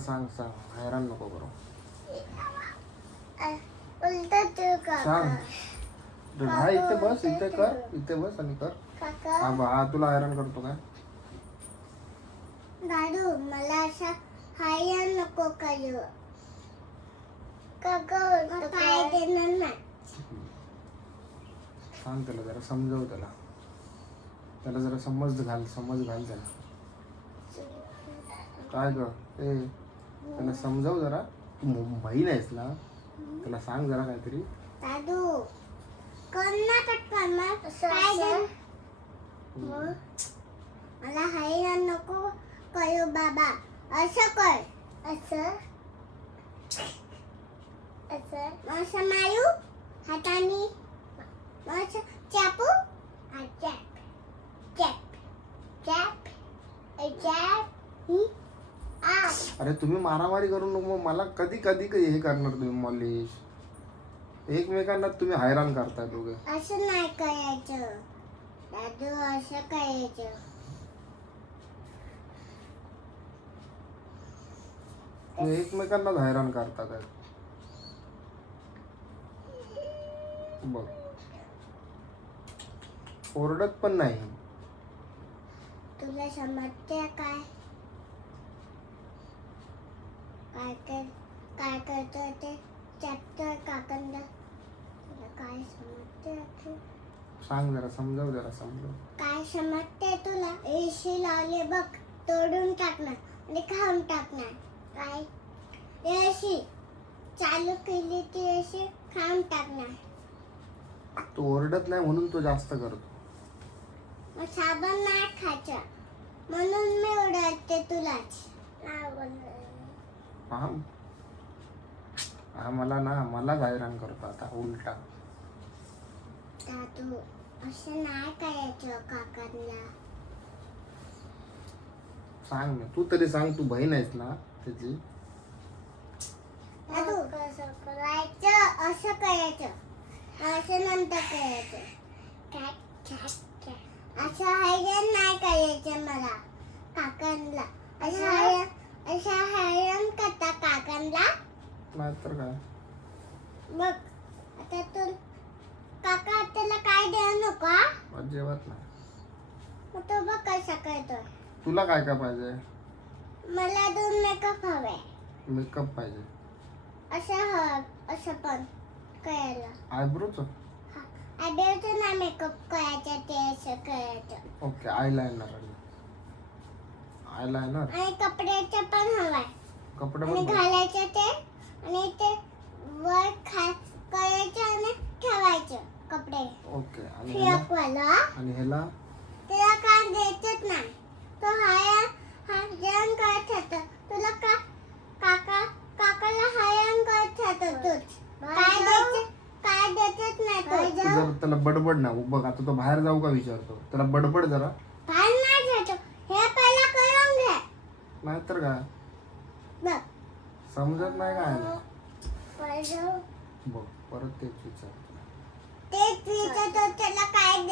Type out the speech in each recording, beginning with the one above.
सांग सांग. हैराण नको करू. सांग. हा इथे बस इथे कर. इथे बस आणि कर. काका. हा बा हा तुला हैराण करतो काय? दादू मला असा हाया नको करू. काका काय? देणार नाही. सांग त्याला जरा समजव त्याला. त्याला जरा समज घाल समज घाल त्याला. काय ग? ए त्याला समजव जरा. तू मु- बहीण आहेस ना? त्याला सांग जरा काहीतरी. दादू कर्नाटक काय दे मला हाया नको करू बाबा. असं कर. असं. असं. असं मारू? हाताने. असं चापू? हा चॅप. चॅप. चॅप. चॅप. ही? अरे तुम्ही मारामारी करू नको मला कधी कधी क- हे करणार तुम्ही मॉलिश. एकमेकांना तुम्ही हैराण करताय दोघे. असं नाही करायचं. दादू असं करायचं. तुम्ही एकमेकांनाच हैराण करता काय? बघ. ओरडत पण नाही. तुला समजते काय? काय कर काय करतो ते चॅप्टर काकंदा तुला काय समजते? सांग जरा समजाव जरा समजाव. काय समजते तुला? एशी लावले बघ तोडून टाकणार आणि खाऊन टाकणार. काय? एशी चालू केली ती एशी खाऊन टाकणार. तो ओरडत नाही म्हणून तो जास्त करतो. मग साबण नाही खायचं. म्हणून मी उडवते तुलाच. हा? हा मला ना मलाच हैराण करतो आता उलटा. दादू असं नाही करायचं काकांना. सांग ना तू तरी सांग तू बहीण आहेस ना त्याची? दादू कसं करायचं असं करायचं असं नंतर करायचं. असं हैराण नाही करायचं मला काकांना. असं हैराण असं हैराण करता काकांना. नाहीतर काय? बघ आता तू काका त्याला काय द्या नको हा? अजिबात नाही. मग तो बघ कसा करतोय. तुला काय काय पाहिजे? मला दोन मेकअप हवे. मेकअप पाहिजे. असं हवं असं पण करायला. आयब्रोच आयब्रोचं ना मेकअप करायचं ते असं करायचं. Okay eyeliner eyeliner आणि कपड्याचं पण हवंय कपडे आणि पण. घालायचं ते आणि ते वर खा करायचं आणि ठेवायचं कपडे. ओके आणि ह्याला? फिरकवाला आणि ह्याला? त्याला काय द्यायचंच नाही. तो हाया हा जेवण करत होता तुला का काका काकाला हायन करत होता तूच काय द्यायचं काय देतच नाही तू? तो जर त्याला बडबड ना बघ आता तो बाहेर जाऊ का विचारतो? त्याला बडबड जरा फार नाही जातो हे पहिला करून घे नाहीतर काय? बघ समजत नाही काय? बघ परत तेच विचारतो. तेच विचारतो त्याला काय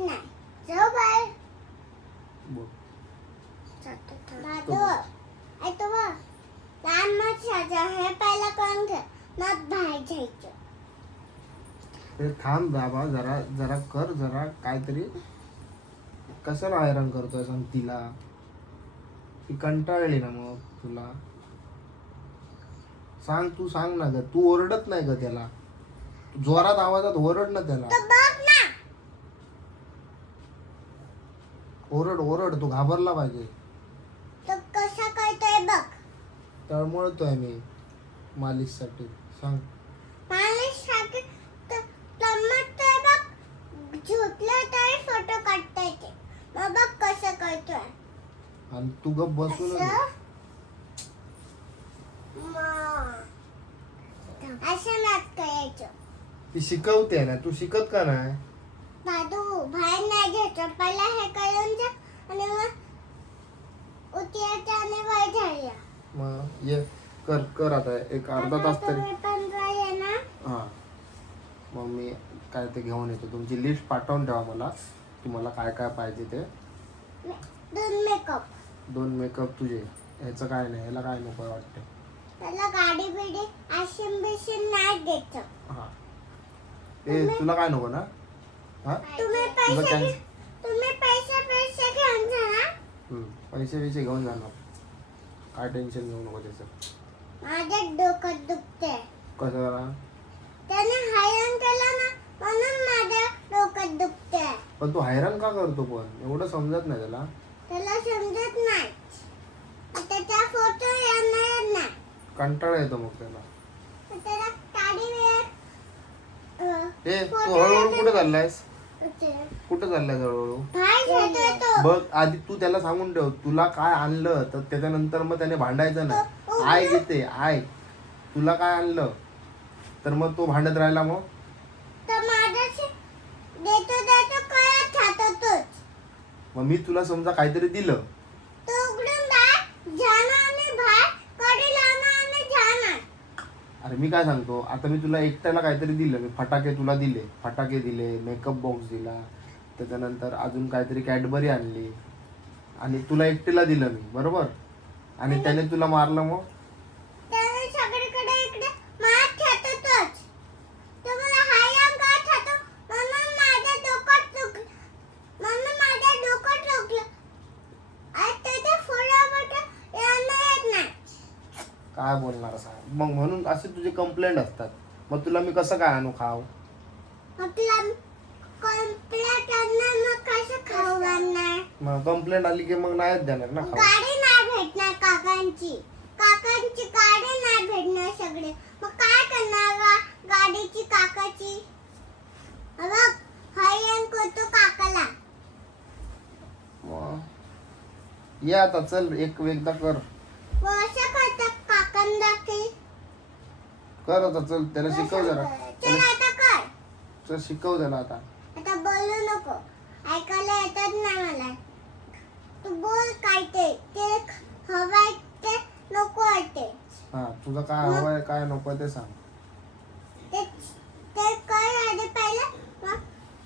नाही. जाऊ बाय बघ. दादू ऐकतो बघ. लहान मच्छाचा हे पहिला करून घे. मग बाहेर जायचं. हे थांब बाबा जरा जरा कर जरा काहीतरी. कशाला हैराण करतोय सांग तिला? ती कंटाळली ना मग तुला. सांग तू सांग ना ग. तू ओरडत नाही ग त्याला. तू जोरात आवाजात ओरड ना त्याला. ओरड ओरड तू घाबरला पाहिजे. कसा करतोय बघ. तळमळतोय मी मालिशसाठी. सांग मालिशसाठी टमाटर बघ झुकलं तरी फोटो काढता येते मग बघ कसं करतोय आणि तू गप बसून असं? नाच करायचं. ती शिकवते ना तू शिकत का नाही? दादू बाहेर नाही घ्यायचं पहिला हे करून जा आणि मग उतरायचं आणि वर जाऊया. मग ये कर कर आता. एक अर्धा तास तरी. तुम्ही पण ना? हां. मग मी काय ते घेऊन येतो. तुमची लिस्ट पाठवून ठेवा मला तुम्हाला काय काय पाहिजे ते. दोन मेकअप दोन मेकअप तुझे. ह्याचं काय नाही ह्याला काय नको वाटतं? त्याला गाडी बिडी आशिम बिशिम नाही द्यायचं हा. ए तुला काय नको ना? हा? तुम्ही पैसे काय? घे- तुम्ही पैसे पैसे घेऊन जा ना हम्म, पैसे बिसे घेऊन जाणार काय टेन्शन घेऊ नको त्याचं. माझ्या डोकं दुखते कसं करा त्याने हैराण केलं ना म्हणून माझ्या डोकं दुखते पण तू हैराण का करतो पण? एवढं समजत नाही त्याला. त्याला समजत नाही. त्याचा फोटो येणार नाही. कंटाळा येतो मग त्याला. काडी ए तू हळूहळू कुठे चाललायस? कुठं? चाललायस हळूहळू? बघ आधी तू त्याला सांगून ठेव. तुला काय आणलं तर त्याच्यानंतर मग त्याने भांडायचं नाही. आय घेते आय तुला काय आणलं? तर मग तो भांडत राहिला मग? देतो देतो मग मी तुला समजा काहीतरी दिलं. अरे मी काय सांगतो? आता मी तुला एकट्याला काहीतरी दिलं. मी फटाके तुला दिले. फटाके दिले मेकअप बॉक्स दिला. त्याच्यानंतर अजून काहीतरी कॅडबरी आणली. आणि तुला एकटीला दिलं मी बरोबर? आणि त्याने तुला मारलं मग त्याने सगळीकडे इकडे मार खातो तोच तो मला हैराण करत खातो म्हणून माझ्या डोकं चुक म्हणून माझ्या डोकं चुकलं आणि त्याच्या फुलाबट यांना येत नाही काय बोलणार सांग मग म्हणून असे तुझे कंप्लेंट असतात. मग तुला मी कसं काय आणू मग खाऊ मग कंप्लेंट आली की मग नाहीच देणार ना खाऊ. गाडी नाही भेटणार काकांची. काकांची गाडी नाही भेटणार सगळे. मग काय करणार गा- गाडीची काकाची? बघ हैराण करतो काकाला. मग ये आता चल एक एकदा कर. व असं करतात की कर आता चल त्याला शिकव जरा. चल त्याला आता कर. चल शिकव त्याला आता. आता बोलू नको. ऐकायला येतात नाही मला. तू बोल काय ते. ते हवाय ते नको वाटते. हा तुझं काय हवंय काय नको ते सांग. ते ते काय आधी पहिलं. मग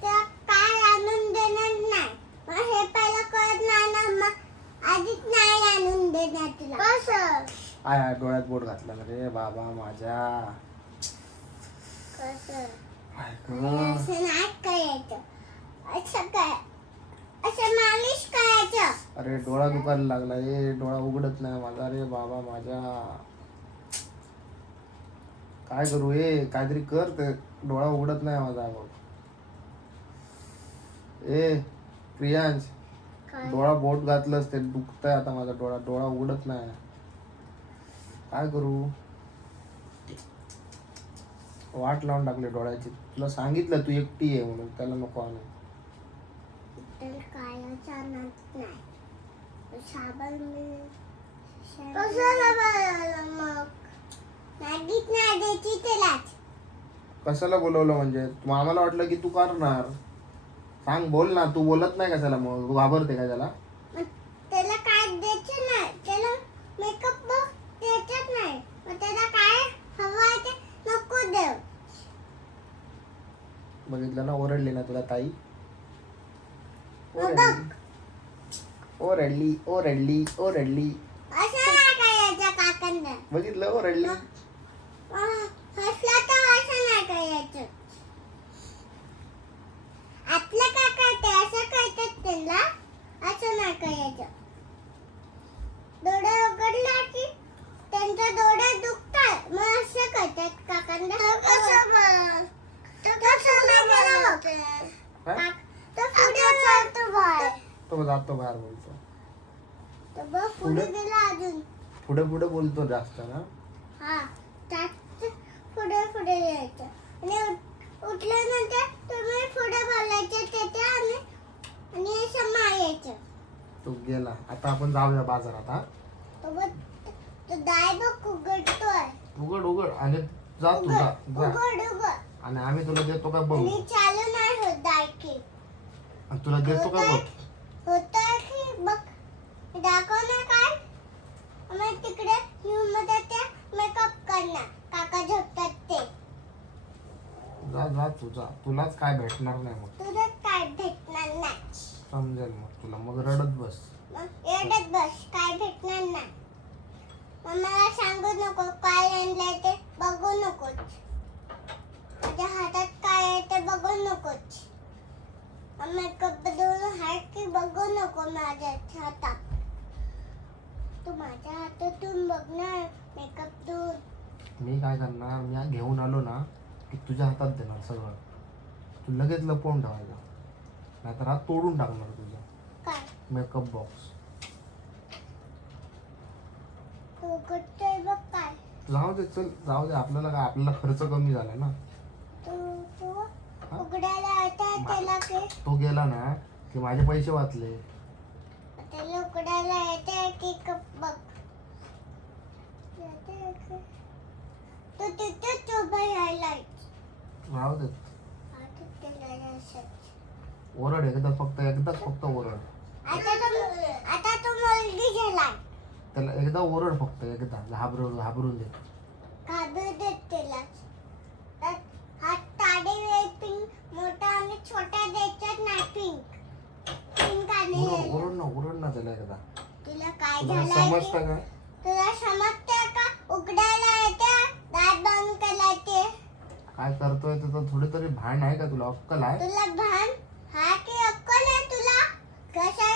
त्या काय आणून देणार नाही. मग हे पहिलं कळत नाही ना मग आधीच नाही आणून देणार तुला. कसं? आय डोळ्यात बोट घातला रे बाबा माझ्या. आय गं. अरे डोळा दुखायला लागला ए डोळा उघडत नाही माझा रे बाबा माझ्या. काय करू ए काहीतरी कर ते. डोळा उघडत नाही माझा बघ ए प्रियांश डोळा बोट घातलंस ते दुखतंय आता माझा डोळा. डोळा उघडत नाही. काय करू? वाट लावून टाकली डोळ्याची. तुला सांगितलं तू एकटी आहे म्हणून त्याला नको आणू. कशाला बोलवलं म्हणजे? तू आम्हाला वाटलं की तू करणार. सांग बोल ना. तू बोलत नाही कशाला मग? तू घाबरते का त्याला काय द्यायचं नाही त्याला मेकअप बॉक्स द्यायचंच नाही मग त्याला काय हवं आहे ते नको देऊ बघितलं ना ओरडली ना तुला ताई. ओरडली ओरडली ओरडली. बघितलं ओरडली मग हसला तर असं नाही करायचं आपलं काका ते असं करतात त्यांना असं नाही करायचं डोळे उघडला की त्यांचा डोळे दुखतात मग असं करतात काकांना कसं मग तसं नाही केलं काय? काक- तो पुढे जातो बाहेर बाहेर बोलतो. पुढे पुढे? पुढे बोलतो जास्त ना. हा पुढे पुढे यायचं. आणि उठ- उठल्यानंतर तुम्ही पुढे बोलायचं तिथे आणि आणि असं मारायचं तो गेला. आता आपण जाऊया बाजारात हा. उघड उघड. आणि जा तू जा. उघड जा. आणि आम्ही तुला देतो का बघ? चालू नाही होत तुला देतो का बघ? की बघ दाखव ना काय? मग तिकडे मध्ये ते मेकअप करणार. काका झोपतात ते. जा जा तू जा. तुलाच काय भेटणार नाही मग. तुझं काय भेटणार नाही. समजेल मग तुला. मग रडत बस. मग एवढंच बस. काय भेटणार नाही. मग मला सांगू नको काय आणलंय ते. बघू नकोच. माझ्या हातात काय आहे ते बघू नकोच. मेकअप बदलून हात की बघू नको माझ्या हातात. तू माझ्या हातातून बघणार मेकअप दूर मी काय करणार? मी घेऊन आलो ना की तुझ्या हातात देणार सगळं. तू लगेच लपवून ठेवायचा. नाहीतर हात तोडून टाकणार तुझा. काय? मेकअप बॉक्स तू उघडतोय बघ काय. जाऊ दे चल. जाऊ दे. आपल्याला काय आपल्याला खर्च कमी झाला ना. तू. त्याला तो गेला ना की माझे पैसे वाचले. त्याला उघडायला येते की क- बघ. येते की? तू तिथेच उभा राहिलाय राहू आता. ओरड एकदा फक्त एकदाच फक्त ओरड. आता तो आता तो मुलगी झालाय त्याला एकदा ओरड फक्त एकदा. घाबरून घाबरून दे. घाबरू देत त्याला त्यात हात ताडे वे पिंक मोठा आणि छोटा द्यायचा नाही पिंक पिंक आणि ओरड ना ओरड ना त्याला एकदा. तुला काय तुला? समजतं काय तुला समजते का? उघडायला येते दात बंद करायचे. काय करतोय तर थोडी तरी भान आहे का तुला? अक्कल आहे? तुला भान? हा की अक्कल आहे तुला? घसा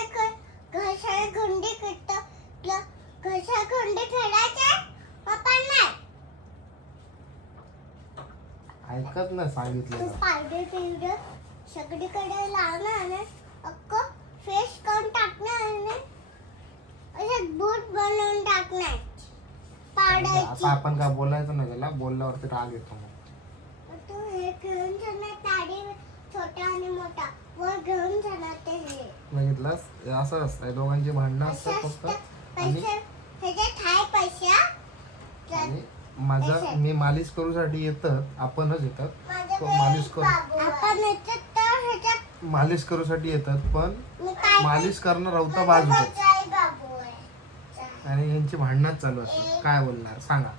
घसा गुंडी करतो तुला गुंडी खेळायचे पप्पा नाही. ऐकत नाही तू पिवडर सगळीकडे लावणार आणि अक्क फेस करून टाकणार आणि असे बूट बनवून टाकणार. आता आपण काय बोलायचं नाही त्याला? बोलल्यावरती राग येतो मग. तू हे घेऊन जाणार ताडी छोटा आणि मोठा. वर घेऊन जाणार ते हे. बघितलंस? हे असं असतं. दोघांची भांडणं पैसे असतात. फक्त आणि पैसे ह्याच्यात हाय पैसा आणि माझं मी मालिश करूसाठी येतं. आपणच येतात. तो मालिश करू आपण याच्यात तर ह्याच्यात मालिश करूसाठी येतात पण मालिश करणार होता माझा बाजूलाच बाई बाबू आहे चार, आणि यांची भांडणच चालू असतात. काय बोलणार? सांगा.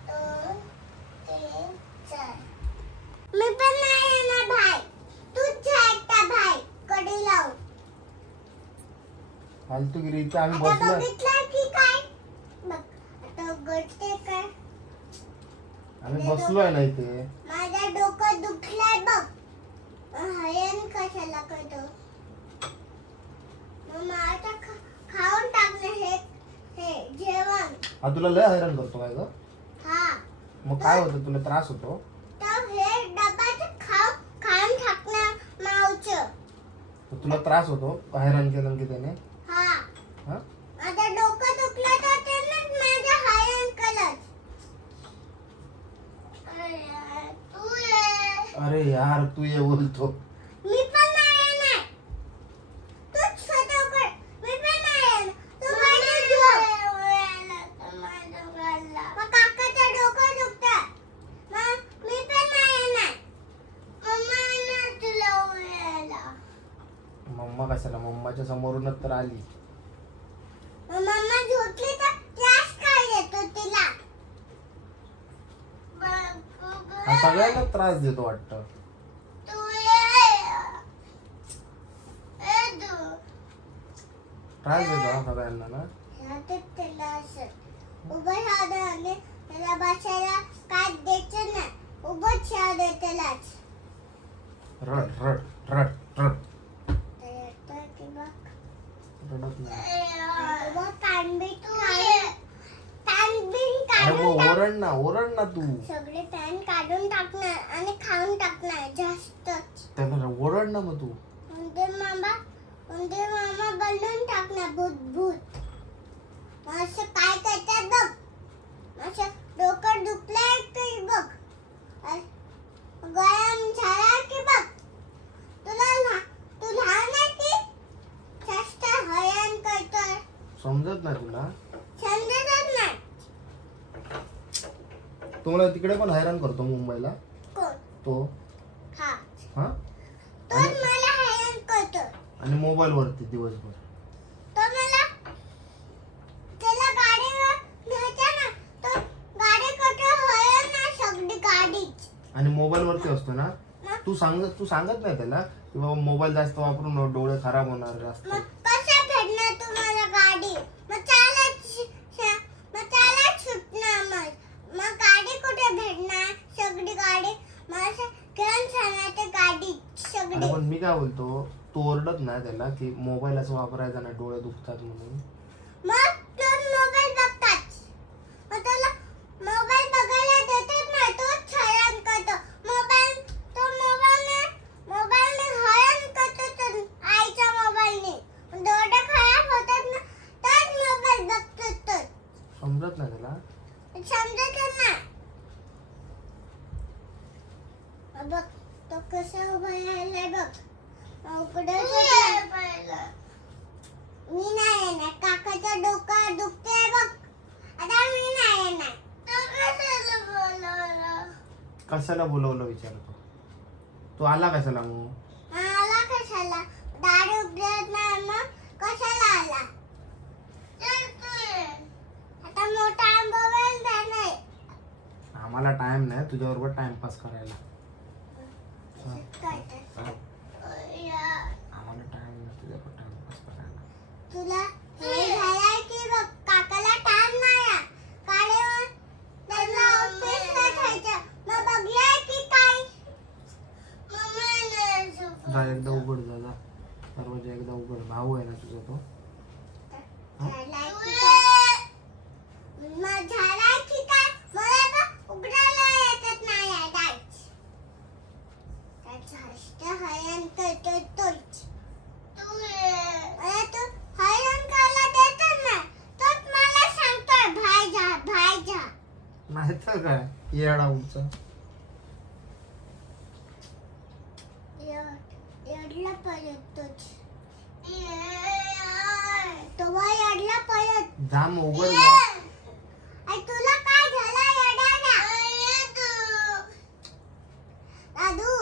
फालतूगिरी इथे आम्ही काय? आम्ही बसलोय ना इथे माझा डोकं दुखलाय बघ हयन कशाला करतो? माझा खा- खाऊन हे हे जेवण. हा तुला लय हैराण करतो काय ग. हा. मग काय होतं? तुला त्रास होतो? तर हे डब्याचं खाऊ खाऊन टाकणं मावचं तर तुला त्रास होतो? हैराण केलं की त्याने? हा. हा? आता डोकं दुखलं तर त्यानंच माझं हयन कलर तू ये. अरे यार तू ये बोलतो मी पण नाही येणार तूच स्वतः उघड मी पण नाही येणार तू माझं झोप मग काकाचं डोकं दुखतं मग मी पण नाही येणार मम्मा येणार तुला उघडायला मम्मा कशाला मम्माच्या समोरूनच तर आली मग मम्मा झोपली तर त्रास काय देतो तिला हा सगळ्यांना त्रास देतो वाटतं. त्रास देतो हा सगळ्यांना ना. उभं राहणं आणि त्याला बसायला काय द्यायचं नाही उभंच राहणं त्यालाच रड रड रड रड. रडत नाही. अरे मग ओरड ना ओरड ना तू. सगळे पॅन काढून टाकणार आणि खाऊन टाकणार जास्तच. त्याला ओरड ना मग तू. उंदीर मामा उंदीर मामा बनवून टाकणार भूत भूत. असं काय करतात बघ. असं डोकं दुखलंय की बघ. गरम झाला की बघ. तुला तू लहान आहे की? जास्त हयान करतोय. समजत नाही तुला. समजतच नाही तुम्हाला तिकडे पण हैराण करतो मुंबईला. कोण? तो. हा. हा? तो मला हयान करतो. आणि मोबाईल वरती दिवसभर. तो मला त्याला गाडीवर न्यायचा ना तो गाडी कुठे होय ना सगळी गाडीच. आणि मोबाईल वरती असतो ना? तू सांगत तू सांगत नाही त्याला की बाबा मोबाईल जास्त वापरून डोळे खराब होणार जास्त. मग कसं भेटणार तुम्हाला गाडी मग चालत श- श- मग चालत सुटणार दगडी तो तो ओरडत नाही त्याला की मोबाईल असं वापरायचा नाही डोळे दुखतात म्हणून. मग तो मोबाईल बघतात मग त्याला मोबाईल बघायला देतच नाही तो छळण करतो मोबाईल तो मोबाईलने मोबाईलने हरण करतो तो आईच्या मोबाईलने डोळे खराब होतात ना तर मोबाईल बघतो तो समजत नाही त्याला समजत नाही बघ तो कसा उभा राहिलाय बघ उकडत मी नाही येणार काकाचं डोकं दुखतंय बघ आता मी नाही येणार कशाला बोलवलं विचारतो तू आला कशाला मग? आला कशाला? दाढी उघडत नाही मग कशाला आला? आता मोठा मोबाईल नाही. आम्हाला टाइम नाही तुझ्याबरोबर टाइमपास करायला. आम्हाला टाइम नाही तुझ्याबरोबर टाइमपास करायला. तुला हे झालंय की बघ काकाला टाइम नाही आहे. काळे त्यांना ऑफिसला जायचं मग बघलाय की काय जा एकदा उघड जा जा. दरवाजा एकदा उघड. भाऊ आहे ना तुझा तो? झालाय की? काय? मग झालाय की काय मला पण उघडायला येतच नाही आहे डायच जास्त हरण करतो तोच अरे तू हरण करायला देतच नाही तोच मला सांगतोय भाई जा भाई जा नाही तर काय येडा उंचा एडला परत तोच तेव्हा एडला मग उघड तुला काय झालं येड्याला? दादू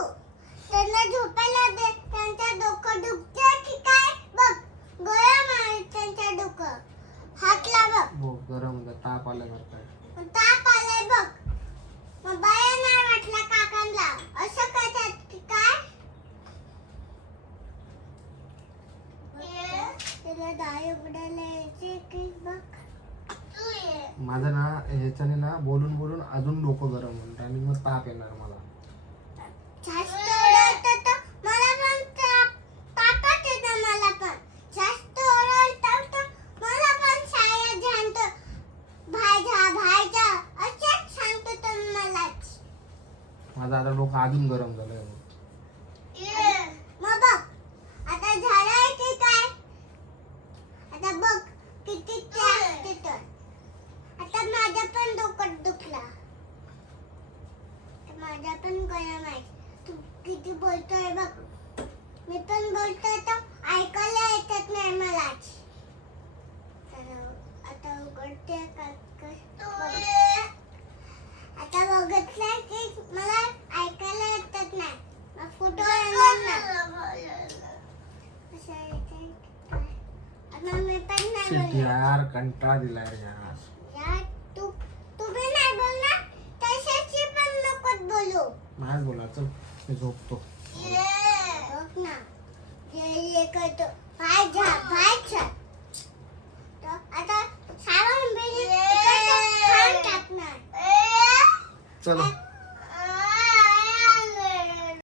त्यांना झोपायला दे. त्यांच्या डोकं दुखते की काय? बघ गरम आहे त्यांच्या डोकं. हात लाव. हो गरम होता. ताप आल्यासारखा आहे. ताप आलाय बघ मग बाया नाही वाटलं काकांना असं करतात की काय त्याला दाय उघडायला यायचे की बघ माझं ना ह्याच्याने ना बोलून बोलून अजून डोकं गरम होणार आणि मग ताप येणार मला. जास्त ओरडतं तर मला पण ताप तापच येतं मला पण जास्त ओरडतं तर मला पण शाळेत जाणतो भाई जा भाई जा असंच सांगतो तुम्ही मलाच माझं आता डोकं अजून गरम झालंय मग बघ आता झालंय की काय आता बघ किती त्रास देतो आता माझं पण डोकं दुखला आता माझा पण गरम आहे तू किती बोलतोय बघ मी पण बोलतोय तर ऐकायला येतच नाही मलाच तर आता उघडते का का- आता बघितलंय की मला ऐकायला येतच नाही मग फोटो येणार नाही असं येतंय की काय? आता मी पण नाही शिट बोलणार यार कंटाळा दिलाय रे यार. यार तू तू भी नाही बोलणार तशाची पण नकोच बोलू. नाही बोला चल मी झोपतो.